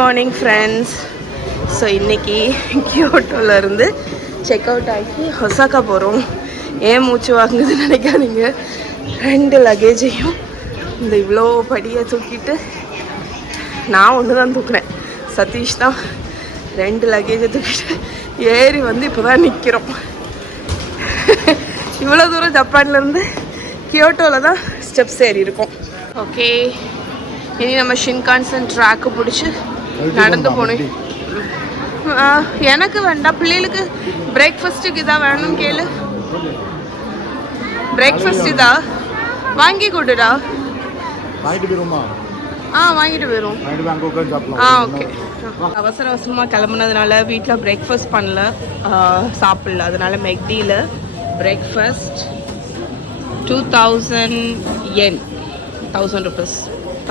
Morning friends. So இன்றைக்கி கியோட்டோலேருந்து check out ஆகி Osaka போகிறோம். ஏன் மூச்சு வாங்குதுன்னு நினைக்காதீங்க. 2 லக்கேஜையும் இந்த இவ்வளோ படியை தூக்கிட்டு நான் ஒன்று தான் தூக்குறேன். சதீஷ் தான் 2 லக்கேஜை தூக்கிட்டு ஏறி வந்து இப்போ தான் நிற்கிறோம். இவ்வளோ தூரம் ஜப்பான்லேருந்து கியோட்டோவில் தான் ஸ்டெப்ஸ் ஏறி இருக்கோம். ஓகே, இனி நம்ம ஷின்கான்சன் ட்ராக்கு பிடிச்சி நடந்து போகணும். எனக்கு வேண்டாம், பிள்ளைகளுக்கு பிரேக்ஃபாஸ்ட்டுக்கு இதாக வேணும். கேளு, பிரேக்ஃபாஸ்ட் இதா வாங்கி கொடுடா. வாங்கிட்டு போயிடும். ஓகே. அவசர அவசரமாக கிளம்புனதுனால வீட்டில் பிரேக்ஃபாஸ்ட் பண்ணல, சாப்பிடல. அதனால மெக்டியில் breakfast 2000 yen, 1000 rupees,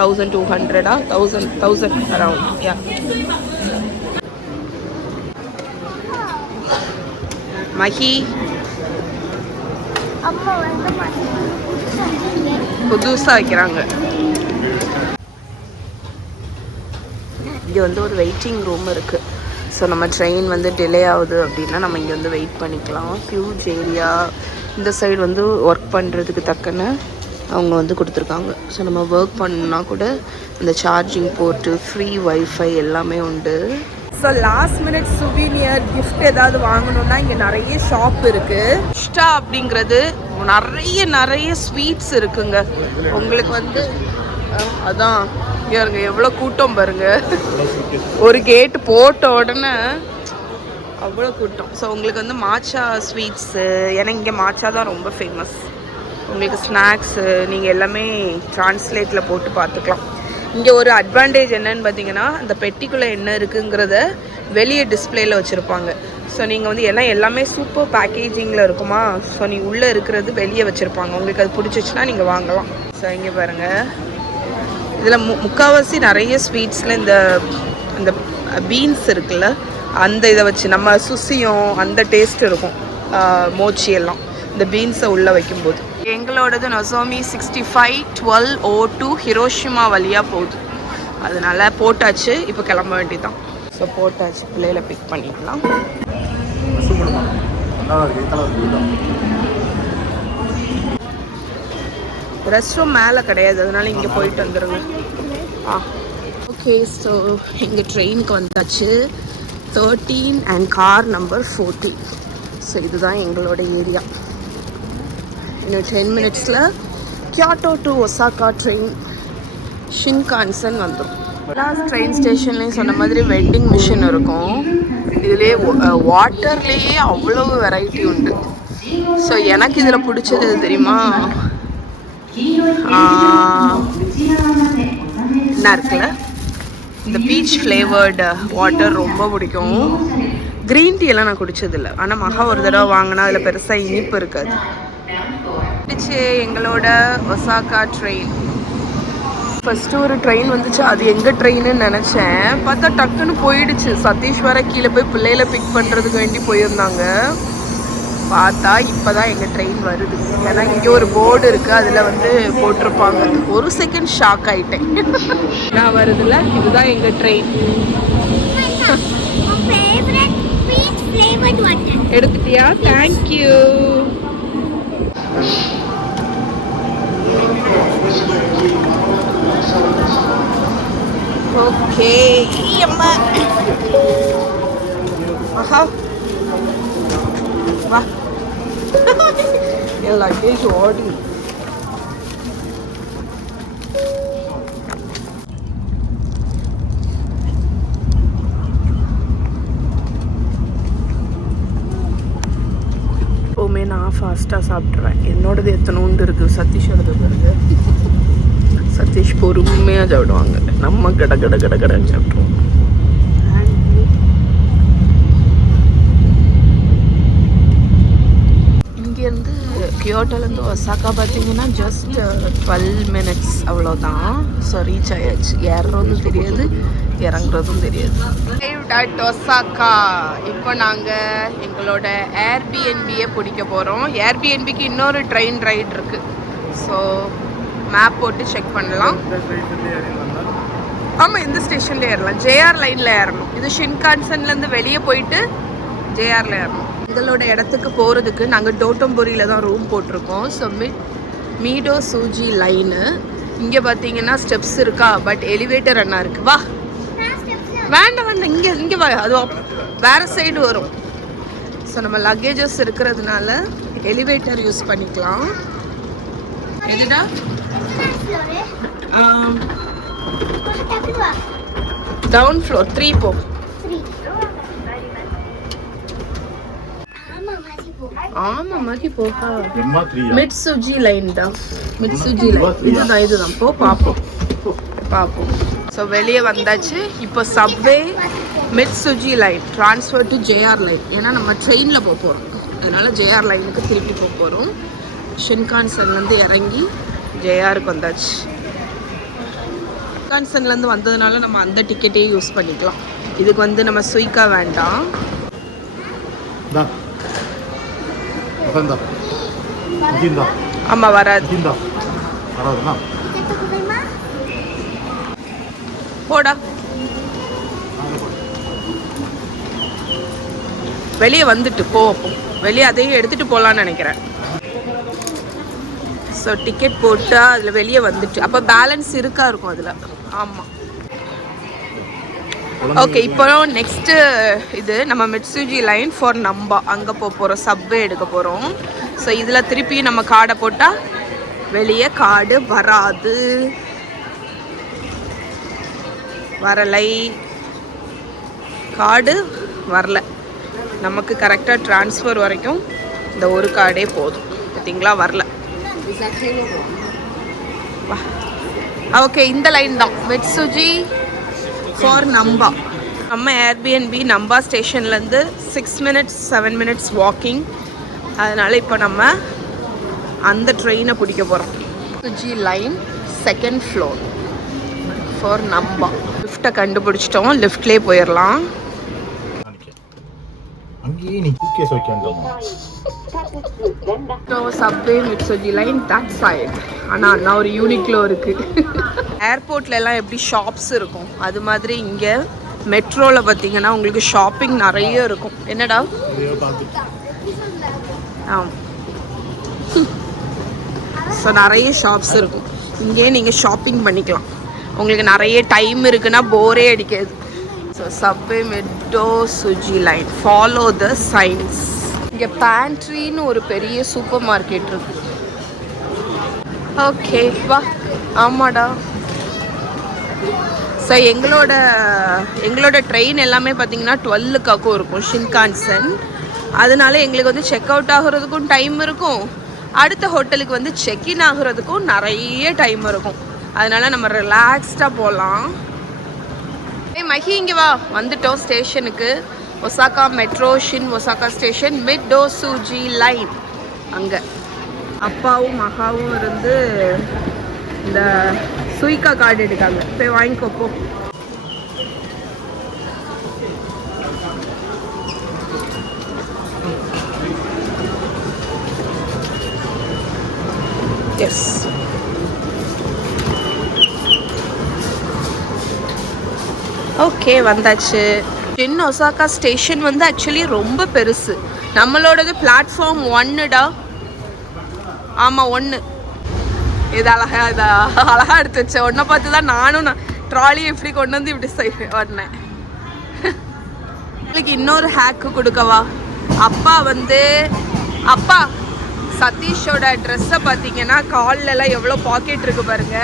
1200 1000 around. Yeah. Mahi புதுசாக வைக்கிறாங்க. இங்கே வந்து ஒரு வெயிட்டிங் ரூம் இருக்குது. ஸோ நம்ம ட்ரெயின் வந்து டிலே ஆகுது அப்படின்னா நம்ம இங்கே வந்து வெயிட் பண்ணிக்கலாம். Huge area. இந்த சைடு வந்து ஒர்க் பண்ணுறதுக்கு தக்கன அவங்க வந்து கொடுத்துருக்காங்க. ஸோ நம்ம ஒர்க் பண்ணால் கூட இந்த சார்ஜிங் போர்ட்டு, ஃப்ரீ வைஃபை எல்லாமே உண்டு. ஸோ லாஸ்ட் மினிட் சுவீனியர் கிஃப்ட் ஏதாவது வாங்கணுன்னா இங்கே நிறைய ஷாப் இருக்குது. இஷ்டா அப்படிங்கிறது நிறைய ஸ்வீட்ஸ் இருக்குங்க. உங்களுக்கு வந்து அதான் பாருங்க எவ்வளோ கூட்டம் பாருங்க. ஒரு கேட்டு போட்ட உடனே அவ்வளோ கூட்டம். ஸோ உங்களுக்கு வந்து மாச்சா ஸ்வீட்ஸு, ஏன்னா இங்கே மாச்சா தான் ரொம்ப ஃபேமஸ். உங்களுக்கு ஸ்நாக்ஸு நீங்கள் எல்லாமே ட்ரான்ஸ்லேட்டில் போட்டு பார்த்துக்கலாம். இங்கே ஒரு அட்வான்டேஜ் என்னன்னு பார்த்தீங்கன்னா, அந்த பெட்டிக்குள்ளே என்ன இருக்குங்கிறத வெளியே டிஸ்பிளேயில் வச்சுருப்பாங்க. ஸோ நீங்கள் வந்து எல்லாமே சூப்பர் பேக்கேஜிங்கில் இருக்குமா. ஸோ நீங்கள் உள்ளே இருக்கிறது வெளியே வச்சுருப்பாங்க. உங்களுக்கு அது பிடிச்சிச்சுன்னா நீங்கள் வாங்கலாம். ஸோ இங்கே பாருங்கள், இதில் முக்கால்வாசி நிறைய ஸ்வீட்ஸில் இந்த பீன்ஸ் இருக்குல்ல, அந்த இதை வச்சு நம்ம சுசியும் அந்த டேஸ்ட் இருக்கும். மோச்சி எல்லாம் இந்த பீன்ஸை உள்ளே வைக்கும்போது. எங்களோடது நொசோமி 651202 ஹிரோஷிமா வழியாக போகுது. அதனால் போட்டாச்சு, இப்போ கிளம்ப வேண்டியதான். ஸோ போட்டாச்சு, பிள்ளைகளை பிக் பண்ணிக்கலாம். ரெஸ்ட் ரூம் மேலே கிடையாது, அதனால இங்கே போயிட்டு வந்துடுங்க. ஓகே. ஸோ இங்கே ட்ரெயினுக்கு வந்தாச்சு. 13 அண்ட் கார் நம்பர் 14. ஸோ இதுதான் எங்களோட ஏரியா. இன்னும் 10 மினிட்ஸில் கியோட்டோ டு ஒசாக்கா ட்ரெயின் ஷின்கான்சன் வந்துடும். லாஸ்ட் ட்ரெயின் ஸ்டேஷன்லேயும் சொன்ன மாதிரி வெண்டிங் மிஷின் இருக்கும். இதுலேயே வாட்டர்லேயே அவ்வளோ வெரைட்டி உண்டு. ஸோ எனக்கு இதில் பிடிச்சது தெரியுமா, என்ன இருக்குல்ல, இந்த பீச் ஃப்ளேவர்டு வாட்டர் ரொம்ப பிடிக்கும். க்ரீன் டீ எல்லாம் நான் குடிச்சதில்லை, ஆனால் மகா ஒரு தடவை வாங்கினா அதில் பெருசாக இனிப்பு இருக்காது. பிடிச்சி எங்களோட ஒசாக்கா ட்ரெயின். ஃபஸ்ட்டு ஒரு ட்ரெயின் வந்துச்சு, அது எங்கள் ட்ரெயின்னு நினச்சேன். பார்த்தா டக்குன்னு போயிடுச்சு. சதீஷ் வர கீழே போய் பிள்ளைகளை பிக் பண்ணுறதுக்கு வேண்டி போயிருந்தாங்க. பார்த்தா இப்போ தான் எங்கள் ட்ரெயின் வருது. ஏன்னா இங்கே ஒரு போர்டு இருக்குது, அதில் வந்து போட்டிருப்பாங்க. ஒரு செகண்ட் ஷாக் ஆகிட்டேன். நான் வருதுல்ல, இதுதான் எங்கள் ட்ரெயின். எடுத்துட்டியா? தேங்க்யூ. ஓகே. அம்மா ஆஹா வா. என் லக்கேஜ் ஓடி. எப்போவுமே நான் ஃபாஸ்ட்டாக சாப்பிட்றேன். என்னோடது எத்தனோண்டு இருக்குது, சதீஷோடது பாருங்க. சதீஷ் பொறுமையாக சாப்பிடுவாங்க, நம்ம கட சாப்பிட்ருவோம். இங்கேருந்து கியோட்டோலேருந்து ஒசாக்கா பார்த்தீங்கன்னா ஜஸ்ட் 12 மினிட்ஸ் அவ்வளோதான். ஸோ ரீச் ஆயாச்சு. ஏறுறதும் தெரியாது, இறங்குறதும் தெரியாது. ஒசாக்கா. இப்போ நாங்கள் எங்களோட ஏர்பிஎன்பியை பிடிக்க போகிறோம். ஏர்பிஎன்பிக்கு இன்னொரு ட்ரெயின் ரைட் இருக்குது. ஸோ மேப் போட்டு செக் பண்ணலாம். ஆமாம், இந்த ஸ்டேஷன்ல ஏறலாம். ஜேஆர் லைனில் ஏறணும். இது ஷின்கான்சன்லேருந்து வெளியே போயிட்டு ஜேஆரில் ஏறணும். எங்களோட இடத்துக்கு போகிறதுக்கு நாங்கள் டோட்டம்புரியில் தான் ரூம் போட்டிருக்கோம். So மீடோ சூஜி line. இங்கே பார்த்தீங்கன்னா ஸ்டெப்ஸ் இருக்கா, பட் எலிவேட்டர் அண்ணா இருக்குது. வா, வேண்டாம் வேண்டாம், இங்கே வா, அது வேறு சைடு வரும். ஸோ நம்ம லக்கேஜஸ் இருக்கிறதுனால எலிவேட்டர் யூஸ் பண்ணிக்கலாம். எதுடா? டவுன் ஃப்ளோர் 3 போ. ஆமா மதி போகா. மிட்சுஜி லைன் தான். மிட்சுஜி லைன் இதுதான். போ பாப்போம். ஸோ வெளியே வந்தாச்சு. இப்போ subway Mitsuji line transfer to JR line. ஏன்னா நம்ம ட்ரெயினில் போக போகிறோம், அதனால ஜேஆர் லைனுக்கு திருப்பி போக போகிறோம். ஷின்கான்சன்லேருந்து இறங்கி ஜேஆருக்கு வந்தாச்சு. ஷின்கான்சன்லேருந்து வந்ததுனால நம்ம அந்த டிக்கெட்டே யூஸ் பண்ணிக்கலாம். இதுக்கு வந்து நம்ம சுய்கா வேண்டாம். ஆமாம், வராது. போடா, வெளியே வந்துட்டு போப்போம். வெளியே அதையும் எடுத்துகிட்டு போகலான்னு நினைக்கிறேன். ஸோ டிக்கெட் போட்டால் அதில் வெளியே வந்துட்டு அப்போ பேலன்ஸ் இருக்கா இருக்கும் அதில். ஆமாம், ஓகே. இப்போ நெக்ஸ்ட்டு இது நம்ம மிட்சுஜி லைன் ஃபார் நம்பா. அங்கே போக போகிறோம், சப்வே எடுக்க போகிறோம். ஸோ இதில் திருப்பி நம்ம கார்டை போட்டால் வெளியே கார்டு வராது. வரலை, கார்டு வரல. நமக்கு கரெக்டாக ட்ரான்ஸ்ஃபர் வரைக்கும் இந்த ஒரு கார்டே போதும். பார்த்தீங்களா, வரல. ஓகே, இந்த லைன் தான் மிட்சுஜி ஃபார் நம்பா. நம்ம ஏர்பிஎன்பி நம்பா ஸ்டேஷன்லேருந்து 6 minutes 7 minutes வாக்கிங். அதனால் இப்போ நம்ம அந்த ட்ரெயினை பிடிக்க போகிறோம். மிட்சுஜி லைன் 2nd floor ஃபார் நம்பா. லிஃப்ட்டை கண்டுபிடிச்சிட்டோம், லிஃப்ட்லேயே போயிடலாம். Subway Mitsuji line that side. ஆனால் நான் ஒரு யூனிக்லோ இருக்குது. ஏர்போர்ட்ல எல்லாம் எப்படி ஷாப்ஸ் இருக்கும், அது மாதிரி இங்கே மெட்ரோவில் பார்த்தீங்கன்னா உங்களுக்கு ஷாப்பிங் நிறைய இருக்கும். என்னடா? ஆமாம், ஸோ நிறைய ஷாப்ஸ் இருக்கும். இங்கே நீங்கள் ஷாப்பிங் பண்ணிக்கலாம். உங்களுக்கு நிறைய டைம் இருக்குன்னா போரே அடிக்காது. So subway metro Suji line, follow the science. இங்கே பேண்ட்ரின்னு ஒரு பெரிய சூப்பர் மார்க்கெட் இருக்கு. ஓகே வா. ஆமாடா. ஸோ எங்களோட ட்ரெயின் எல்லாமே பார்த்தீங்கன்னா 12 இருக்கும் ஷின்கான்சன். அதனால எங்களுக்கு வந்து செக் அவுட் ஆகுறதுக்கும் டைம் இருக்கும், அடுத்த ஹோட்டலுக்கு வந்து செக்இன் ஆகுறதுக்கும் நிறைய டைம் இருக்கும். அதனால நம்ம ரிலாக்ஸ்டாக போகலாம். மஹி இங்கே வா, வந்துட்டோம் ஸ்டேஷனுக்கு. Osaka metro Osaka station மிட்டோ சூஜி line. அங்கே அப்பாவும் மகாவும் இருந்து இந்த சுய்கா கார்டு எடுக்காங்க. போய் வாங்கிக்கோப்போ. எஸ், ஓகே வந்தாச்சு. ஒசாகா ஸ்டேஷன் வந்து ஆக்சுவலி ரொம்ப பெருசு. நம்மளோடது பிளாட்ஃபார்ம் 1டா. ஆமாம் 1. இது அழகா எடுத்து வச்சேன். ஒன்றை பார்த்து தான் நானும் ட்ராலியை இப்படி கொண்டு வந்து இப்படி வந்தேன். உங்களுக்கு இன்னொரு ஹேக்கு கொடுக்கவா? அப்பா சதீஷோட ட்ரெஸ்ஸை பார்த்தீங்கன்னா கால்லலாம் எவ்வளோ பாக்கெட் இருக்கு பாருங்க.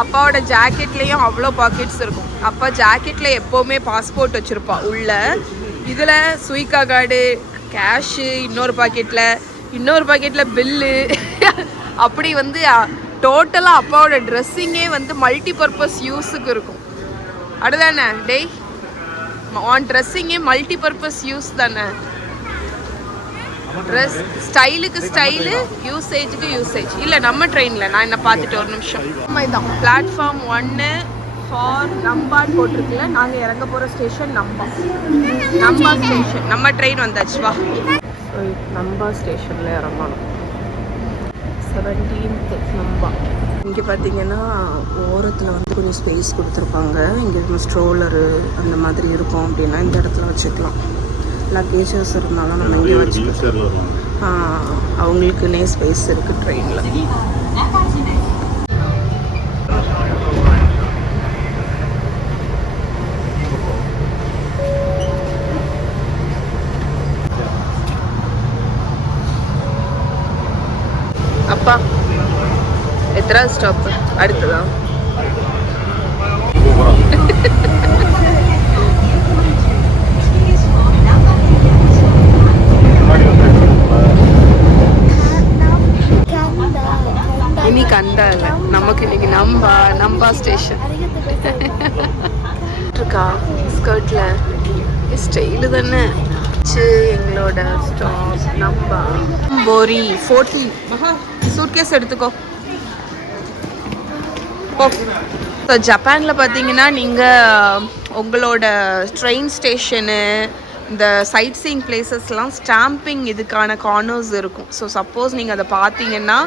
அப்பாவோட ஜாக்கெட்லேயும் அவ்வளோ பாக்கெட்ஸ் இருக்கும். அப்பா ஜாக்கெட்டில் எப்போவுமே பாஸ்போர்ட் வச்சுருப்பா உள்ள. இதில் சுய்கா கார்டு, கேஷு, இன்னொரு பாக்கெட்டில் பில்லு. அப்படி வந்து டோட்டலாக அப்பாவோட ட்ரெஸ்ஸிங்கே வந்து மல்டி பர்பஸ் யூஸுக்கு இருக்கும். அதுதானே டேய், ஆன் ட்ரெஸ்ஸிங்கே மல்டி பர்பஸ் யூஸ் தானே. ட்ரெஸ் ஸ்டைலுக்கு ஸ்டைலு, யூசேஜுக்கு யூசேஜ். இல்லை நம்ம ட்ரெயினில் நான் என்ன பார்த்துட்டு ஒரு நிமிஷம். இதுதான் பிளாட்ஃபார்ம் 1 ஃபார் நம்பான்னு போட்டிருக்குல்ல. நாங்கள் இறங்க போகிற ஸ்டேஷன் நம்பா ஸ்டேஷன். நம்ம ட்ரெயின் வந்தாச்சு வா. நம்பா ஸ்டேஷனில் இறங்கணும். 17th நம்பா. இங்கே பார்த்தீங்கன்னா ஓரத்தில் வந்து கொஞ்சம் ஸ்பேஸ் கொடுத்துருப்பாங்க. இங்கே ஸ்ட்ரோலரு அந்த மாதிரி இருக்கும் அப்படின்னா இந்த இடத்துல வச்சுக்கலாம். லக்கேஜஸ் இருந்தாலும் நம்ம இங்கே வச்சுக்கலாம். அவங்களுக்குன்னே ஸ்பேஸ் இருக்குது ட்ரெயினில். அப்பா எத்தனாவது ஸ்டாப் அடுத்ததா? இன்னைக்கு அந்த இல்லை, நமக்கு இன்னைக்கு நம்பா ஸ்டேஷன் இருக்கா. ஸ்கர்ட்ல ஸ்டைலு தானே. எங்களோட ஸ்டாப் நம்பா போரி 14. சூட்கேஸ் எடுத்துக்கோ. ஸோ ஜப்பானில் பார்த்தீங்கன்னா நீங்கள் உங்களோட ட்ரெயின் ஸ்டேஷனு இந்த சைட் சீயிங் பிளேசஸ்லாம் ஸ்டாம்பிங் இதுக்கான கார்னர்ஸ் இருக்கும். ஸோ சப்போஸ் நீங்கள் அதை பார்த்தீங்கன்னா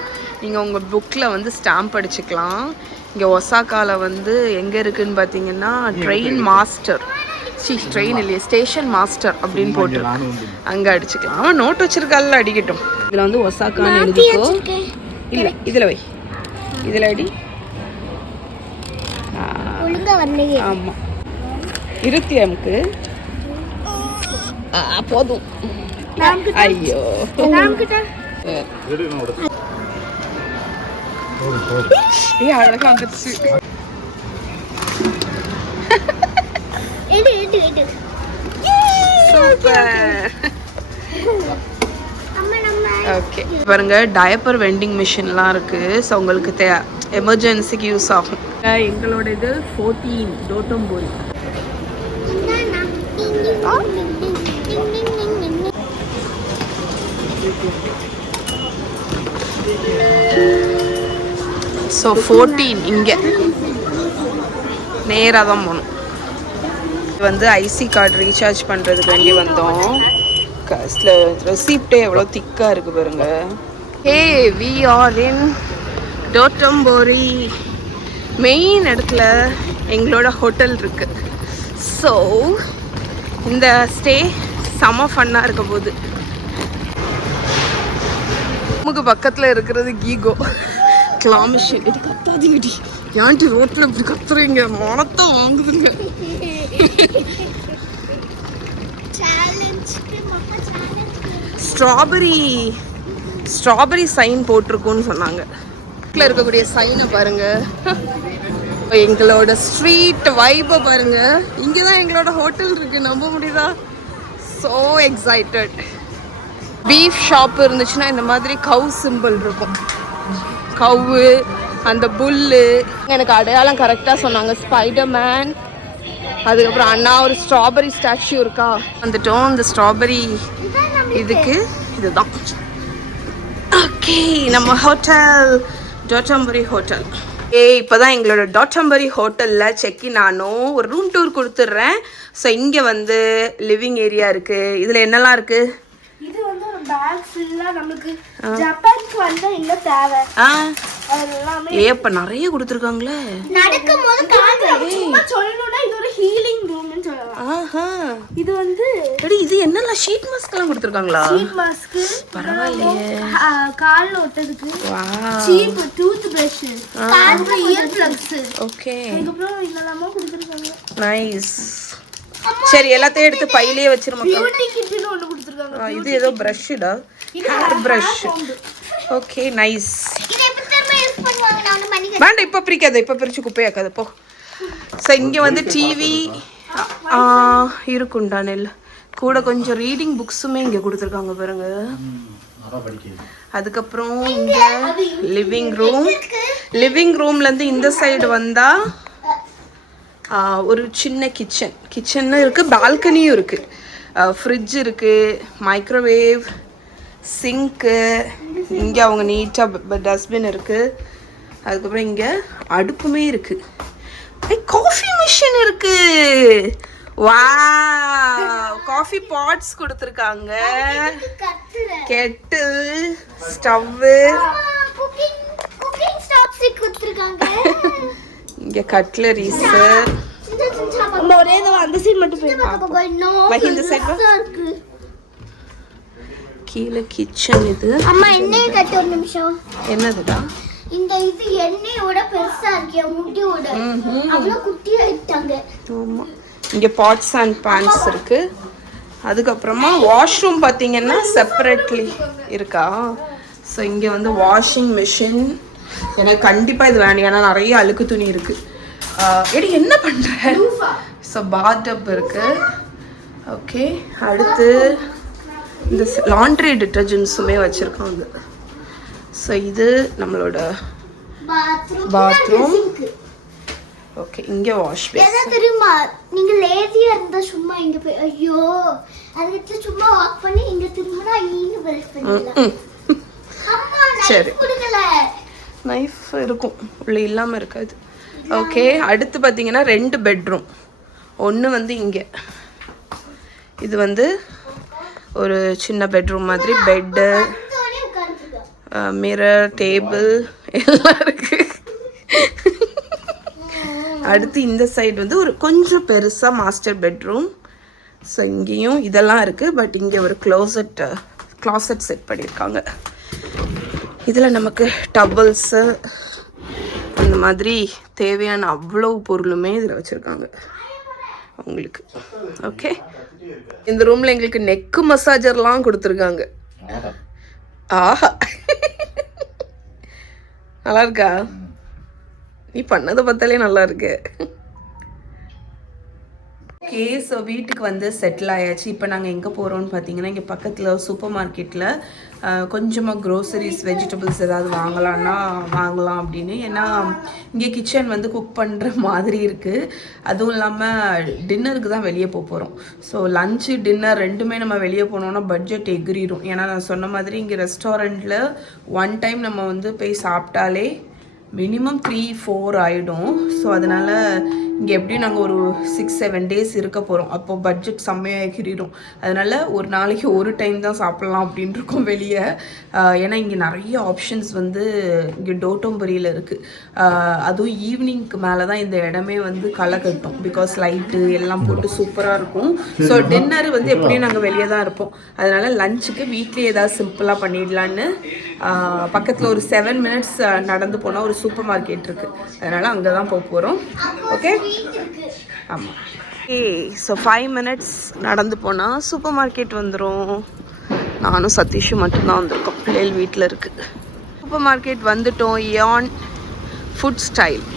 நீங்கள் உங்கள் புக்கில் வந்து ஸ்டாம்ப் அடிச்சுக்கலாம். இங்கே ஒசாக்காவில் வந்து எங்கே இருக்குதுன்னு பார்த்தீங்கன்னா ட்ரெயின் மாஸ்டர், ட்ரெயின் இல்லையே ஸ்டேஷன் மாஸ்டர் அப்படின்னு போட்டு அங்கே அடிச்சுக்கலாம். அவன் நோட் வச்சிருக்கால, அடிக்கட்டும். இதில் வந்து ஒசாக்கான்னு எழுதிக்கோ. இல்லை இதில் வை, இதில் அடி. ஆமாம் இருத்தியமுக்கு போதும். ஐயோ அழகா வந்துருச்சு. ஓகே பாருங்க, டயப்பர் வெண்டிங் மிஷின்லாம் இருக்கு. ஸோ உங்களுக்கு எமர்ஜென்சிக்கு யூஸ் ஆகும். எங்களோட இது 14 டோட்டம்போரி. ஸோ 14 இங்கே நேராக தான் போகணும். வந்து ஐசி கார்டு ரீசார்ஜ் பண்ணுறதுக்கு வேண்டி வந்தோம். ரெசிப்டே எவ்வளோ திக்காக இருக்குது பாருங்க. ஹே வி ஆர் இன் டோட்டம்போரி. மெயின் இடத்துல எங்களோட ஹோட்டல் இருக்குது. ஸோ இந்த ஸ்டே செம ஃபன்னாக இருக்க போகுது. நமக்கு பக்கத்தில் இருக்கிறது கீகோ கிளாமிஷன். இது கத்தாதீங்கடி, ஏன்டி ரோட்டில் இப்படி கத்துறீங்க, மனத்தை வாங்குதுங்க. ஸ்ட்ராபெரி சைன் போட்டிருக்குன்னு சொன்னாங்க. வீட்டில் இருக்கக்கூடிய சைனை பாருங்க. எங்களோட ஸ்ட்ரீட் வைபை பாருங்க. இங்கே தான் எங்களோட ஹோட்டல் இருக்கு, நம்ப முடியுதா? So excited. பீஃப் ஷாப் இருந்துச்சுன்னா இந்த மாதிரி கவு சிம்பிள் இருக்கும். கவு, அந்த புல்லு. எனக்கு அடையாளம் கரெக்டாக சொன்னாங்க, ஸ்பைடர்மேன். அதுக்கப்புறம் அண்ணா ஒரு ஸ்ட்ராபெரி ஸ்டாச்சு இருக்கா, வந்துட்டோம். இந்த ஸ்ட்ராபெரி இதுக்கு இதுதான். ஓகே நம்ம ஹோட்டல் டோட்டம்போரி ஹோட்டல். இப்போதான் எங்களோட டோட்டம்போரி ஹோட்டலில் செக்இன் ஆனோம். ஒரு ரூம் டூர் கொடுத்துட்றேன். ஸோ இங்கே வந்து லிவிங் ஏரியா இருக்குது. இதில் என்னெல்லாம் இருக்குது? இது வந்து ஒரு பேக் ஃபுல்லா நமக்கு ஜப்பானுக்கு வந்தா என்ன தேவை அதெல்லாம் அப்ப நிறைய கொடுத்துருக்காங்களே. நடக்கும்போது கால் சும்மா சொல்லணும்னா இது ஒரு ஹீலிங் ரூம்னு சொல்லலாம். இது வந்து இது என்னலாம் ஷீட் மாஸ்க் எல்லாம் கொடுத்துருக்காங்களா? ஷீட் மாஸ்க் பரவாயில்லையே. கால்ல ஒட்டதுக்கு சீப் டூத் பிரஷ், அப்புறம் இயர் பிளக்ஸ். ஓகே, அதுக்கப்புறம் இதெல்லாமா கொடுத்துருக்காங்க. நைஸ். சரி, எல்லாத்தையும் எடுத்து பையிலே வச்சிருமா. பியூட்டி கிட்னு ஒன்னு கொடுத்துருக்காங்க. இது ஏதோ பிரஷ்டா, ஹேர் பிரஷ். Okay nice. இத எப்படி தரமா யூஸ் பண்ணுவாங்க? நான் ஒன்னு பண்ணி வேண்டாம், இப்ப பிரிக்காத, இப்ப பிரிச்சு குப்பையாக்காத போ. ஸோ இங்கே வந்து டிவி இருக்குண்டா நெல் கூட. கொஞ்சம் ரீடிங் புக்ஸுமே இங்கே கொடுத்துருக்காங்க பாருங்க. அதுக்கப்புறம் இங்கே லிவிங் ரூம். லிவிங் ரூம்லேருந்து இந்த சைடு வந்தால் ஒரு சின்ன கிச்சன்னு இருக்குது, பால்கனியும் இருக்குது, ஃப்ரிட்ஜ் இருக்குது, மைக்ரோவேவ், சிங்க்கு. இங்கே அவங்க நீட்டாக டஸ்ட்பின் இருக்குது. அதுக்கப்புறம் இங்கே அடுப்புமே இருக்குது. காஃபி மிஷின் இருக்கு. வாவ், காஃபி பாட்ஸ் கொடுத்துருக்காங்க. கெட்டில், ஸ்டவ், சாப்ஸ்டிக் கொடுத்திருக்காங்க. இங்க கட்லரிஸ். நம்ம ஒரே அந்த சைடு மட்டும் போய் பார்ப்போம். இந்த சைடு இருக்கு. கீழ கிச்சன் இது. அம்மா எண்ணெய் கட்ட ஒரு நிமிஷம். என்னதுடா? இந்த இது எண்ணெயோட பெருசா இருக்கு முட்டியோட. அவ்வளவு குட்டியா இட்டாங்க. ஆமா. இங்க பாட்ஸ் அண்ட் பான்ஸ் இருக்கு. அதுக்கு அப்புறமா வாஷ்ரூம் பாத்தீங்கன்னா செப்பரேட்லி இருக்கா. ஸோ இங்க வந்து வாஷிங் மிஷின். எனக்கு கண்டிப்பா இது வேணும், ஏன்னா நிறைய அழுக்கு துணி இருக்கு. எடி என்ன பண்ற? ஸோ பாத் டப் இருக்கு. ஓகே, அடுத்து இந்த லாண்ட்ரி டிட்டர்ஜென்ட்ஸுமே வச்சுருக்காங்க. ஸோ இது நம்மளோட பாத்ரூம். ஓகே, இங்கே வாஷ் பேசின். தெரியுமா, நீங்க லேசியா இருந்தா சும்மா இங்க போய் ஐயோ அதுக்கு சும்மா வாக் பண்ணி இங்க திரும்பினா இங்க பிரஷ் பண்ணிடலாம். அம்மா சரி, குடுங்கல நைஃப் இருக்கும் உள்ள, இல்லாம இருக்காது. ஓகே, அடுத்து பார்த்தீங்கன்னா 2 பெட்ரூம். ஒன்று வந்து இங்கே, இது வந்து ஒரு சின்ன பெட்ரூம் மாதிரி. பெட்டு, மிரர், டேபிள் எல்லாம் இருக்கு. அடுத்து இந்த சைடு வந்து ஒரு கொஞ்சம் பெருசாக மாஸ்டர் பெட்ரூம். ஸோ இங்கேயும் இதெல்லாம் இருக்குது. பட் இங்கே ஒரு க்ளாசட் செட் பண்ணியிருக்காங்க. இதில் நமக்கு டவல்ஸு அந்த மாதிரி தேவையான அவ்வளோ பொருளுமே இதில் வச்சுருக்காங்க அவங்களுக்கு. ஓகே, இந்த ரூமில் எங்களுக்கு நெக்கு மசாஜர்லாம் கொடுத்துருக்காங்க. ஆஹா, நல்லா இருக்கா? நீ பண்ணதை பார்த்தாலே நல்லா இருக்கு. ஓகே, ஸோ வீட்டுக்கு வந்து செட்டில் ஆயாச்சு. இப்போ நாங்கள் எங்கே போகிறோம்னு பார்த்தீங்கன்னா, இங்கே பக்கத்தில் சூப்பர் மார்க்கெட்டில் கொஞ்சமாக க்ரோசரிஸ், வெஜிடபிள்ஸ் ஏதாவது வாங்கலாம் அப்படின்னு. ஏன்னா இங்கே கிச்சன் வந்து குக் பண்ணுற மாதிரி இருக்குது. அதுவும் இல்லாமல் டின்னருக்கு தான் வெளியே போகிறோம். ஸோ லஞ்சு டின்னர் ரெண்டுமே நம்ம வெளியே போனோன்னா பட்ஜெட் எகிரிடும். ஏன்னா நான் சொன்ன மாதிரி இங்கே ரெஸ்டாரண்ட்டில் ஒன் டைம் நம்ம வந்து போய் சாப்பிட்டாலே மினிமம் 3-4 ஆகிடும். ஸோ அதனால் இங்கே எப்படியும் நாங்கள் ஒரு 6-7 டேஸ் இருக்க போகிறோம். அப்போது பட்ஜெட் செம்மையாக எகிரிடும். அதனால் ஒரு நாளைக்கு ஒரு டைம் தான் சாப்பிட்லாம் அப்படின்ட்டு இருக்கோம் வெளியே. ஏன்னா இங்கே நிறைய ஆப்ஷன்ஸ் வந்து இங்கே டோட்டோம்பரியில் இருக்குது. அதுவும் ஈவினிங்க்கு மேலே தான் இந்த இடமே வந்து களை கட்டும். பிகாஸ் லைட்டு எல்லாம் போட்டு சூப்பராக இருக்கும். ஸோ டின்னர் வந்து எப்படியும் நாங்கள் வெளியே தான் இருப்போம். அதனால் லஞ்சுக்கு வீட்லேயே ஏதாவது சிம்பிளாக பண்ணிடலான்னு பக்கத்தில் ஒரு 7 மினிட்ஸ் நடந்து போனால் ஒரு சூப்பர் மார்க்கெட் இருக்குது. அதனால் அங்கே தான் போக போகிறோம். ஓகே, ஆமாம். ஸோ 5 மினிட்ஸ் நடந்து போனால் சூப்பர் மார்க்கெட் வந்துடும். நானும் சதீஷும் மட்டும்தான் வந்திருக்கோம். பிள்ளைகள் வீட்டில் இருக்குது. சூப்பர் மார்க்கெட் வந்துட்டோம். இயான் ஃபுட் ஸ்டைல்,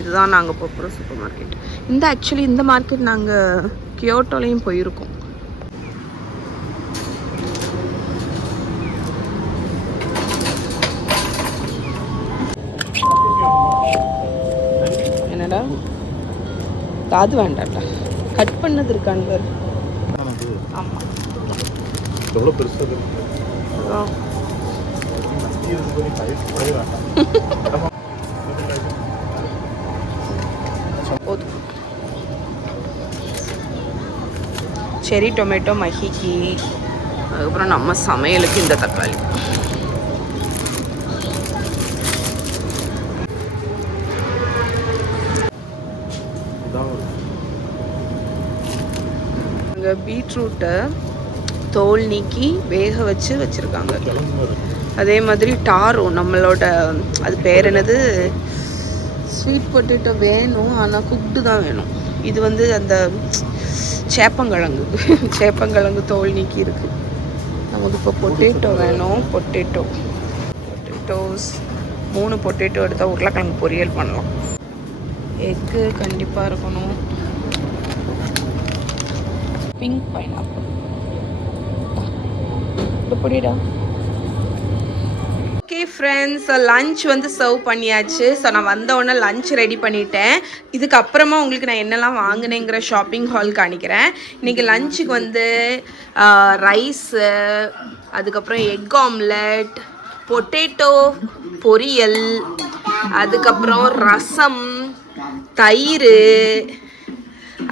இதுதான் நாங்கள் போகிறோம் சூப்பர் மார்க்கெட். ஆக்சுவலி இந்த மார்க்கெட் நாங்கள் கியோட்டோலையும் போயிருக்கோம். என்னடா அது வேண்டாம்டா, கட் பண்ணது இருக்காங்க. ஆமாம், எவ்வளோ பெருசாக இருக்கு. செரி டொமேட்டோ மஹிக்கு, அதுக்கப்புறம் நம்ம சமையலுக்கு இந்த தக்காளி. அங்கே பீட்ரூட்டை தோல் நீக்கி வேக வச்சுருக்காங்க. அதே மாதிரி டாரோ, நம்மளோட அது பேர் என்னது, ஸ்வீட் பொட்டேட்டோ வேணும், ஆனால் குக்டு தான் வேணும். இது வந்து அந்த சேப்பங்கிழங்கு தோல் நீக்கி இருக்குது. நமக்கு இப்போ பொட்டேட்டோ வேணும். பொட்டேட்டோஸ் 3 பொட்டேட்டோ எடுத்தால் உருளைக்கிழங்கு பொரியல் பண்ணலாம். எக்கு கண்டிப்பாக இருக்கணும். பிங்க் பைனாப்பிள் பொடிடா. ஓகே ஃப்ரெண்ட்ஸ், லன்ச் வந்து சர்வ் பண்ணியாச்சு. ஸோ நான் வந்தோடனே லன்ச் ரெடி பண்ணிட்டேன். இதுக்கப்புறமா உங்களுக்கு நான் என்னெல்லாம் வாங்கினேங்கிற ஷாப்பிங் ஹால் காணிக்கிறேன். இன்றைக்கி லஞ்சுக்கு வந்து ரைஸு, அதுக்கப்புறம் எக் ஆம்லெட், பொட்டேட்டோ பொரியல், அதுக்கப்புறம் ரசம், தயிர்,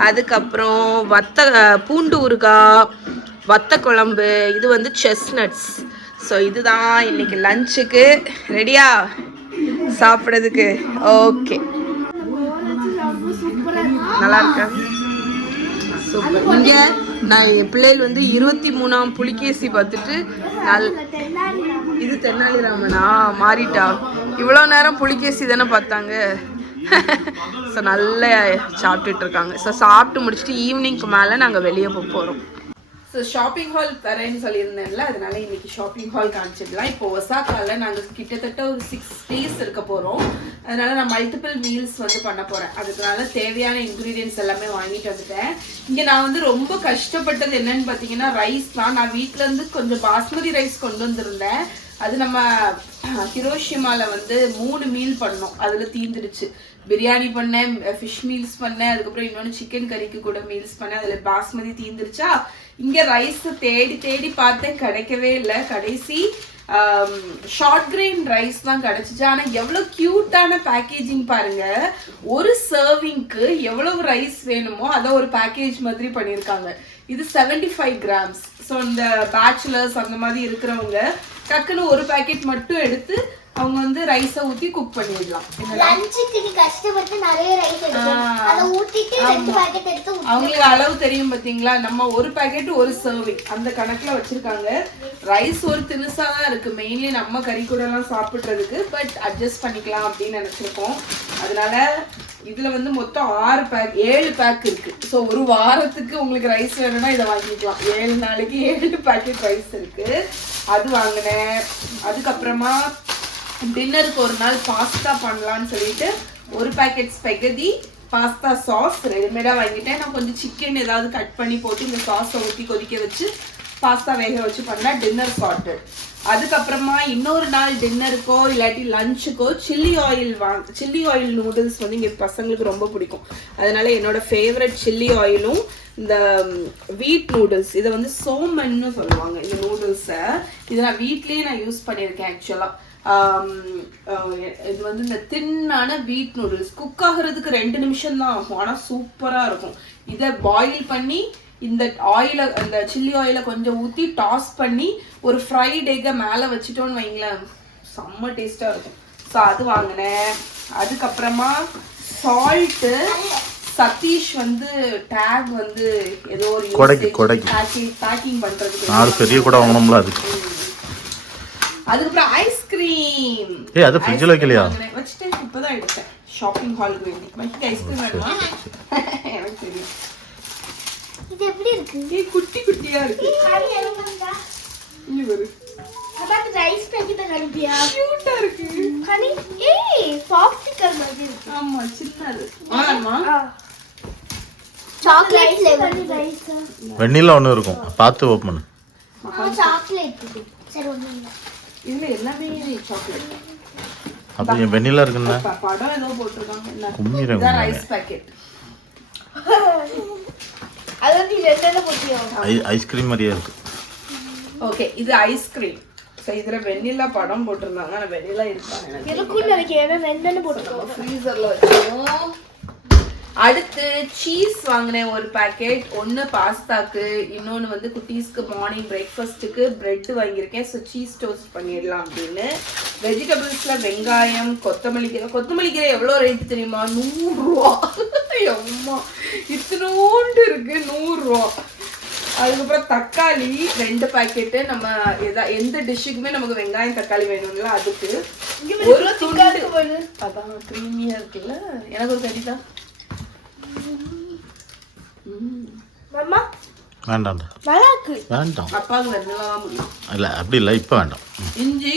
அதுக்கப்புறம் பூண்டு ஊறுகாய், வத்த குழம்பு, இது வந்து செஸ்னட்ஸ். ஸோ இதுதான் இன்னைக்கு லஞ்சுக்கு. ரெடியா? சாப்பிட்றதுக்கு. ஓகே, நல்லா இருக்கா? சூப்பர். இங்க நான் என் பிள்ளைகள் வந்து 23ஆம் புலிகேசி பார்த்துட்டு இது தென்னாலிராமனா மாறிட்டா. இவ்வளோ நேரம் புலிகேசி தானே பார்த்தாங்க. ஸோ நல்லா சாப்பிட்டுட்டு இருக்காங்க. ஸோ சாப்பிட்டு முடிச்சுட்டு ஈவினிங்க்கு மேலே நாங்கள் வெளியே போகிறோம். ஸோ ஷாப்பிங் ஹால் தரேன்னு சொல்லியிருந்தேன்ல, அதனால இன்னைக்கு ஷாப்பிங் ஹால் காமிச்சிடலாம். இப்போ ஒசாக்காவில் நாங்கள் கிட்டத்தட்ட ஒரு 6 days இருக்க போகிறோம். அதனால நான் மல்டிபிள் மீல்ஸ் வந்து பண்ண போகிறேன். அதுக்குனால தேவையான இன்க்ரீடியன்ஸ் எல்லாமே வாங்கிட்டு வந்துட்டேன். இங்கே நான் வந்து ரொம்ப கஷ்டப்பட்டது என்னன்னு பார்த்தீங்கன்னா ரைஸ் தான். நான் வீட்டிலேருந்து கொஞ்சம் பாஸ்மதி ரைஸ் கொண்டு வந்திருந்தேன். அது நம்ம ஹிரோஷிமாவில் வந்து 3 மீல் பண்ணோம், அதில் தீந்துடுச்சு. பிரியாணி பண்ணேன், ஃபிஷ் மீல்ஸ் பண்ணேன், அதுக்கப்புறம் இன்னொன்று சிக்கன் கறிக்கு கூட மீல்ஸ் பண்ணேன். அதில் பாஸ்மதி தீந்துருச்சா. இங்கே ரைஸ் தேடி தேடி பார்த்தேன், கிடைக்கவே இல்லை. கடைசி ஷார்ட் கிரெயின் ரைஸ் தான் கிடைச்சிச்சு. ஆனால் எவ்வளோ க்யூட்டான பேக்கேஜிங் பாருங்க. ஒரு சர்விங்க்கு எவ்வளவு ரைஸ் வேணுமோ அதை ஒரு பேக்கேஜ் மாதிரி பண்ணியிருக்காங்க. இது 75 grams. ஸோ இந்த பேச்சுலர்ஸ் அந்த மாதிரி இருக்கிறவங்க டக்குன்னு ஒரு பேக்கெட் மட்டும் எடுத்து அவங்க வந்து ரைஸை ஊற்றி குக் பண்ணிடலாம். அவங்களுக்கு அளவு தெரியும் பார்த்தீங்களா? நம்ம ஒரு பேக்கெட் ஒரு சர்விங் அந்த கணக்கில் வச்சிருக்காங்க. ரைஸ் ஒரு தினுசா தான் இருக்கு, மெயின்லி நம்ம கறி கூட எல்லாம் சாப்பிட்றதுக்கு. பட் அட்ஜஸ்ட் பண்ணிக்கலாம் அப்படின்னு நினைச்சிருக்கோம். அதனால இதுல வந்து மொத்தம் 7 பேக் இருக்கு. ஸோ ஒரு வாரத்துக்கு உங்களுக்கு ரைஸ் வேணும்னா இதை வாங்கிக்கலாம். 7 நாளைக்கு 7 பேக்கெட் ரைஸ் இருக்கு. அது வாங்கினேன். அதுக்கப்புறமா டின்னருக்கு ஒரு நாள் பாஸ்தா பண்ணலான்னு சொல்லிட்டு ஒரு பேக்கெட் ஸ்பெகதி பாஸ்தா சாஸ் ரெடிமேடாக வாங்கிட்டேன். நான் கொஞ்சம் சிக்கன் ஏதாவது கட் பண்ணி போட்டு இந்த சாஸை ஊற்றி கொதிக்க வச்சு பாஸ்தா வேக வச்சு பண்ணால் டின்னர் சார்ட்டட். அதுக்கப்புறமா இன்னொரு நாள் டின்னருக்கோ இல்லாட்டி லஞ்சுக்கோ சில்லி ஆயில் நூடுல்ஸ் வந்து இங்கே பசங்களுக்கு ரொம்ப பிடிக்கும். அதனால என்னோட ஃபேவரட் சில்லி ஆயிலும் இந்த வீட் நூடுல்ஸ், இதை வந்து சோமன்னு சொல்லுவாங்க இந்த நூடுல்ஸை. இதை நான் வீட்லேயே நான் யூஸ் பண்ணியிருக்கேன் ஆக்சுவலாக. இது வந்து இந்த தின்னான வீட் நூடுல்ஸ் குக் ஆகிறதுக்கு 2 நிமிஷம் தான் ஆகும், ஆனால் சூப்பராக இருக்கும். இதை பாயில் பண்ணி இந்த ஆயிலை, அந்த சில்லி ஆயிலை கொஞ்சம் ஊற்றி டாஸ் பண்ணி ஒரு ஃப்ரைட் எக்கை மேலே வச்சுட்டோன்னு வைங்களேன், செம்ம டேஸ்ட்டாக இருக்கும். ஸோ அது வாங்கினேன். அதுக்கப்புறமா சால்ட்டு சதீஷ் வந்து டேக் வந்து ஏதோ ஒரு பேக்கிங் பண்ணுறதுக்கு பெரிய கூட வாங்கணும்ல அது. அதுக்கப்புறம் ஐஸ்கிரீம். அது ஃப்ரிட்ஜில் வைக்கலையா? வச்சுட்டேன், இப்போதான் எடுத்தேன் ஷாப்பிங் ஹாலுக்கு வேண்டி. மைக்கு ஐஸ்கிரீம் வேணுமா? எனக்கு தெரியும். இது எப்படி இருக்கு? குட்டி குட்டியா இருக்கு. இங்க வரு. அதான் ரைஸ் பேக்கெட் கருப்பியா கியூட்டா இருக்கு. ஹனி பாப்சிக்கல் மாதிரி இருக்கு. ஆமா, சின்னது. ஆமா. Chocolate flavour rice. வெண்ணிலா ஒன்று இருக்கும், பார்த்து ஓப்பன் பண்ணு. சாக்லேட் இருக்கு. சரி ஒண்ணு இல்ல. இல்ல எல்லாமே சாக்லேட். அப்ப ஏன் வெண்ணிலா இருக்குன்னா படம் ஏதோ போட்டுருக்காங்க. கும்மிரங்க. இது ரைஸ் பாக்கெட். அது நீ ரெண்டல போட்டியா? ஐஸ்கிரீம் மாதிரியே இருக்கு. ஓகே, இது ஐஸ்கிரீம். சோ இதுல வெண்ணிலா படம் போட்டுருந்தாங்க. ஆனா வெண்ணிலா இருக்கான்னு எனக்கு எனக்கும் நினைக்கிறேன். ரெண்டல போட்டுருக்கோம். ஃப்ரீசர்ல வச்சோம். அடுத்து சீஸ் வாங்கினேன் ஒரு பேக்கெட். ஒன்று பாஸ்தாக்கு, இன்னொன்று வந்து குட்டீஸ்க்கு மார்னிங் பிரேக்ஃபாஸ்ட்டுக்கு பிரெட் வாங்கியிருக்கேன். ஸோ சீஸ் டோஸ்ட் பண்ணிடலாம் அப்படின்னு. வெஜிடபிள்ஸில் வெங்காயம், கொத்தமல்லி கீரை எவ்வளோ ரேட்டு தெரியுமா? 100 ரூபா. அம்மா இத்தனோண்டு இருக்கு, 100 ரூபா. அதுக்கப்புறம் தக்காளி 2 பேக்கெட்டு. நம்ம எந்த டிஷ்ஷுக்குமே நமக்கு வெங்காயம் தக்காளி வேணும்ல, அதுக்கு ஒரு துண்டு. அதான் க்ரீமியா இருக்குல்ல. எனக்கு ஒரு கடிதா மாமா வேண்டாம்டா. நல்லா இருக்கு. வேண்டாம், அப்பாவுக்கு வெண்ணலாம் முடியும். இல்லை அப்படி இல்லை, இப்போ வேண்டாம். இஞ்சி,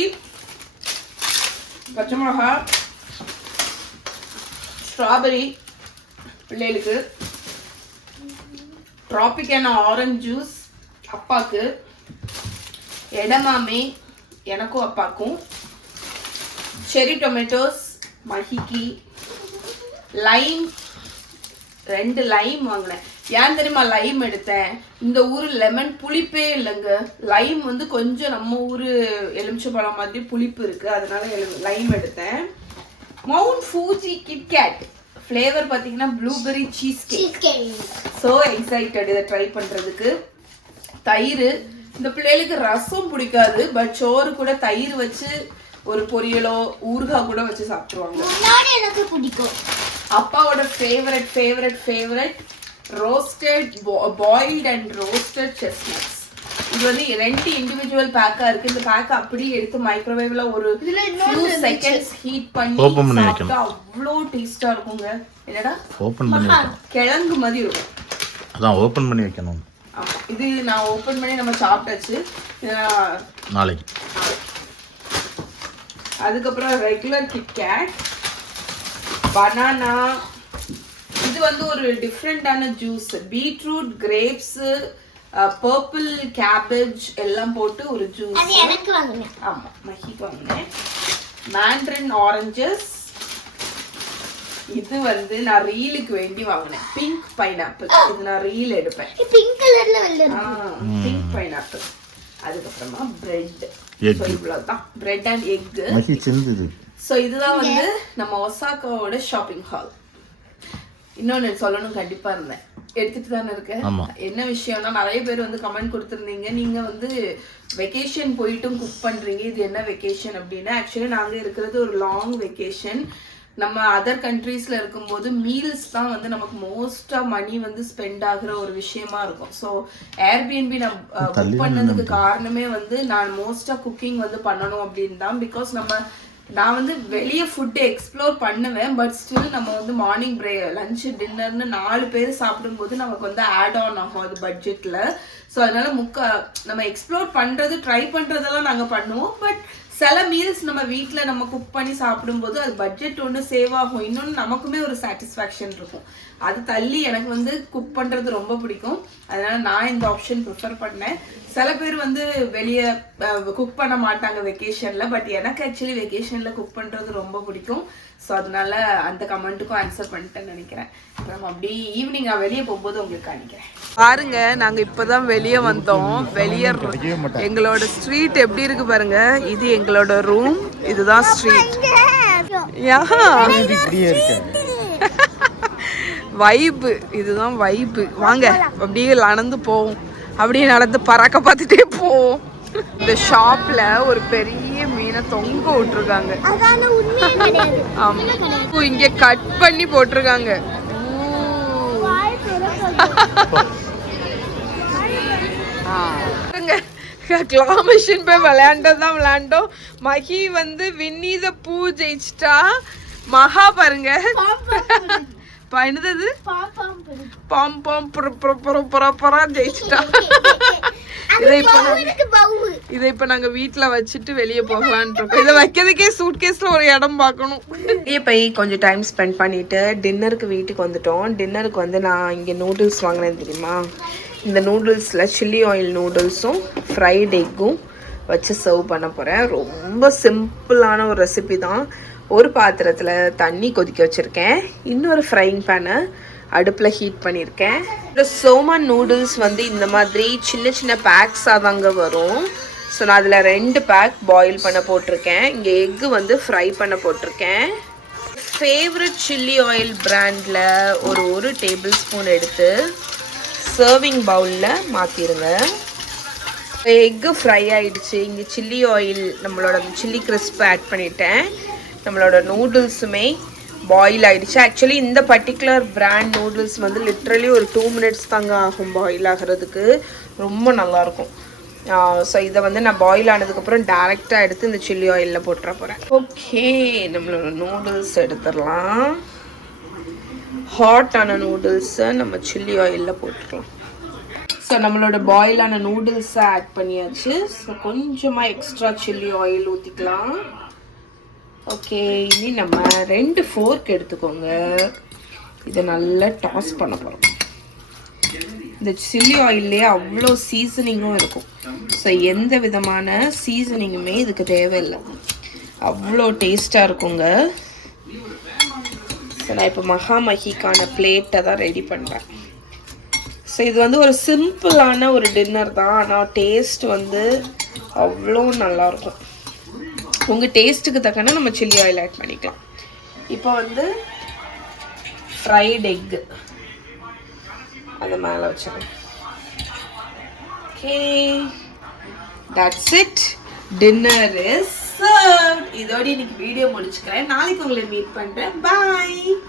பச்சை மிளகா, ஸ்ட்ராபெரி பிள்ளைகளுக்கு, ட்ராபிக்கான ஆரஞ்சு ஜூஸ் அப்பாவுக்கு, எடமாமே எனக்கும் அப்பாவுக்கும், செரி டொமேட்டோஸ் மஹிக்கு, லைம் 2 லைம் வாங்கினேன். ஏன் தெரியுமா லைம் எடுத்தேன்? இந்த ஊர் லெமன் புளிப்பே இல்லைங்க. லைம் வந்து கொஞ்சம் நம்ம ஊர் எலுமிச்சம்பழம் மாதிரி புளிப்பு இருக்கு, அதனால லைம் எடுத்தேன். மவுண்ட் ஃபூஜி கிட்கேட் ஃப்ளேவர் பார்த்தீங்கன்னா blueberry cheesecake. So excited இதை ட்ரை பண்ணுறதுக்கு. தயிர், இந்த பிள்ளைகளுக்கு ரசம் பிடிக்காது, பட் சோறு கூட தயிர் வச்சு ஒரு பொரியலோ ஊறுகாய் கூட வச்சு சாப்பிடுவாங்க. முன்னாடி எனக்கு பிடிக்கும். அப்பாவோட favourite roasted boiled and roasted chestnuts. இது வந்து 2 இண்டிவிஜுவல் பேக்கா இருக்கு. இந்த பேக் அப்படியே எடுத்து மைக்ரோவேவ்ல ஒரு few seconds ஹீட் பண்ணி சாப்பிட்டா அவ்வளோ டேஸ்டா இருக்குங்க. என்னடா ஓபன் பண்ணி வைக்கணும். கிழங்கு மாதிரி இருக்கும். அதான் ஓபன் பண்ணி வைக்கணும். ஆமா, இது நான் ஓபன் பண்ணி நம்ம சாப்பிட்டாச்சு. நாளைக்கு. அதுக்கப்புறம் ரெகுலர் கிட்கேட், பனானா. இது வந்து ஒரு டிஃப்ரெண்டான juice. Beetroot, grapes, purple cabbage எல்லாம் போட்டு ஒரு ஜூஸ். அது எனக்கு வாங்குனேன். ஆமா, மஹிக்கு வாங்குனேன். Mandarin oranges. இது வந்து நான் ரீலுக்கு வேண்டி வாங்கினேன். Pink pineapple. இது நான் ரீல் எடுப்பேன். பிங்க் கலர்ல வெள்ளை பிங்க் பைனாப்பிள். அதுக்கப்புறமா பிரெட். இவ்வளவுதான். Bread and egg. மஹி சிந்துது. ஸோ இதுதான் வந்து நம்ம ஒசாகாவோட ஷாப்பிங் ஹால். இன்னொன்று சொல்லணும் கண்டிப்பா இருந்தேன், எடுத்துட்டு தானே இருக்கேன். என்ன விஷயம்னா, நிறைய பேர் வந்து கமெண்ட் கொடுத்துருந்தீங்க, நீங்க வந்து வெக்கேஷன் போயிட்டும் குக் பண்றீங்க, இது என்ன வெக்கேஷன் அப்படின்னு. ஆக்சுவலி நாங்க இருக்கிறது ஒரு லாங் வெக்கேஷன். நம்ம அதர் கண்ட்ரீஸ்ல இருக்கும்போது மீல்ஸ் தான் வந்து நமக்கு மோஸ்டா மணி வந்து ஸ்பெண்ட் ஆகுற ஒரு விஷயமா இருக்கும். ஸோ ஏர்பிஎன்பி நான் புக் பண்ணதுக்கு காரணமே வந்து நான் மோஸ்டா குக்கிங் வந்து பண்ணணும் அப்படின்னு தான். பிகாஸ் நான் வந்து வெளியே ஃபுட்டு எக்ஸ்ப்ளோர் பண்ணுவேன், பட் ஸ்டில் நம்ம வந்து மார்னிங் லஞ்சு டின்னர்னு 4 பேர் சாப்பிடும்போது நமக்கு வந்து ஆட் ஆன் ஆகும் அது பட்ஜெட்டில். ஸோ அதனால நம்ம எக்ஸ்ப்ளோர் பண்ணுறது ட்ரை பண்ணுறதெல்லாம் நாங்கள் பண்ணுவோம். பட் சில மீல்ஸ் நம்ம வீட்டில் நம்ம குக் பண்ணி சாப்பிடும்போது அது பட்ஜெட் ஒன்று சேவ் ஆகும், இன்னொன்று நமக்குமே ஒரு சாட்டிஸ்ஃபேக்ஷன் இருக்கும். அது தள்ளி எனக்கு வந்து குக் பண்ணுறது ரொம்ப பிடிக்கும். அதனால நான் இந்த ஆப்ஷன் ப்ரிஃபர் பண்ணேன். சில பேர் வந்து வெளியே குக் பண்ண மாட்டாங்க வெக்கேஷனில், பட் எனக்கு ஆக்சுவலி வெக்கேஷனில் குக் பண்ணுறது ரொம்ப பிடிக்கும். ஸோ அதனால அந்த கமெண்ட்டுக்கும் ஆன்சர் பண்ணிட்டேன்னு நினைக்கிறேன். நம்ம அப்படி ஈவினிங் நான் வெளியே போகும்போது உங்களுக்கு காணிக்கிறேன். பாருங்க, நாங்கள் இப்போதான் வெளியே வந்தோம். வெளியே எங்களோட ஸ்ட்ரீட் எப்படி இருக்கு பாருங்க. இது எங்களோட ரூம், இதுதான் ஸ்ட்ரீட். வைப்பு, இதுதான் வைப்பு. வாங்க அப்படியே நடந்து போவோம், அப்படியே நடந்து பறக்க பார்த்துட்டே போவோம். இந்த ஷாப்ல ஒரு பெரிய மீனை தொங்க விட்டுருக்காங்க. இங்க கட் பண்ணி போட்டிருக்காங்க. கிளாமிஷன் போய் விளையாண்டோம். மஹி வந்து வின்னி த பூ ஜெயிச்சிட்டா. மகா பாருங்க என்னது பாம் பாம் ஜெயிச்சிட்டா. இதை இப்ப நாங்க வீட்டுல வச்சுட்டு வெளியே போகலான்னு இருக்கோம். இதை வைக்கிறதுக்கே சூட்கேஸ்ல ஒரு இடம் பார்க்கணும். வெளியே போய் கொஞ்சம் டைம் ஸ்பெண்ட் பண்ணிட்டு டின்னருக்கு வீட்டுக்கு வந்துட்டோம். டின்னருக்கு வந்து நான் இங்க நூடுல்ஸ் வாங்கினேன் தெரியுமா. இந்த நூடுல்ஸ்ல சில்லி ஆயில் நூடுல்ஸும் ஃப்ரைட் எக்கும் வச்சு சர்வ் பண்ண போறேன். ரொம்ப சிம்பிளான ஒரு ரெசிபி தான். ஒரு பாத்திரத்தில் தண்ணி கொதிக்க வச்சுருக்கேன். இன்னொரு ஃப்ரைங் பேனை அடுப்பில் ஹீட் பண்ணியிருக்கேன். இந்த சோமான் நூடுல்ஸ் வந்து இந்த மாதிரி சின்ன சின்ன பேக்ஸாக தாங்க வரும். ஸோ நான் அதில் 2 பேக் பாயில் பண்ண போட்டிருக்கேன். இங்கே எக்கு வந்து ஃப்ரை பண்ண போட்டிருக்கேன். ஃபேவரட் சில்லி ஆயில் பிராண்டில் ஒரு டேபிள் ஸ்பூன் எடுத்து சர்விங் பவுலில் மாற்றிடுங்க. எக்கு ஃப்ரை ஆகிடுச்சு. இங்கே சில்லி ஆயில், நம்மளோட சில்லி கிறிஸ்ப் ஆட் பண்ணிட்டேன். நம்மளோட நூடுல்ஸுமே பாயில் ஆகிடுச்சு. ஆக்சுவலி இந்த பர்டிகுலர் பிராண்ட் நூடுல்ஸ் வந்து லிட்ரலி ஒரு 2 மினிட்ஸ் தாங்க ஆகும் பாயில் ஆகிறதுக்கு. ரொம்ப நல்லாயிருக்கும். ஸோ இதை வந்து நான் பாயில் ஆனதுக்கப்புறம் டேரெக்டாக எடுத்து இந்த சில்லி ஆயிலில் போட்டுற போகிறேன். ஓகே, நம்மளோட நூடுல்ஸ் எடுத்துடலாம். ஹாட்டான நூடுல்ஸை நம்ம சில்லி ஆயிலில் போட்டுக்கலாம். ஸோ நம்மளோட பாயிலான நூடுல்ஸை ஆட் பண்ணியாச்சு. ஸோ கொஞ்சமாக எக்ஸ்ட்ரா சில்லி ஆயில் ஊற்றிக்கலாம். ஓகே, இனி நம்ம 2 ஃபோர்க் எடுத்துக்கோங்க. இதை நல்லா டாஸ் பண்ண போகிறோம். இந்த சில்லி ஆயிலே அவ்வளோ சீசனிங்கும் இருக்கும். ஸோ எந்த விதமான சீசனிங்குமே இதுக்கு தேவையில்லை, அவ்வளோ டேஸ்ட்டாக இருக்குங்க. ஸோ நான் இப்போ மஹிக்கான பிளேட்டை தான் ரெடி பண்ணுறேன். ஸோ இது வந்து ஒரு சிம்பிளான ஒரு டின்னர் தான், ஆனால் டேஸ்ட் வந்து அவ்வளோ நல்லாயிருக்கும். உங்கள் டேஸ்ட்டுக்கு தக்கன நம்ம சில்லி ஆயில் ஆட் பண்ணிக்கலாம். இப்போ வந்து ஃப்ரைட் எக்கு அதை மேலே வச்சிடறேன். Okay, that's it. Dinner is served. இதோட இன்னைக்கு வீடியோ முடிச்சுக்கிறேன். நாளைக்கு உங்களை மீட் பண்றேன். Bye.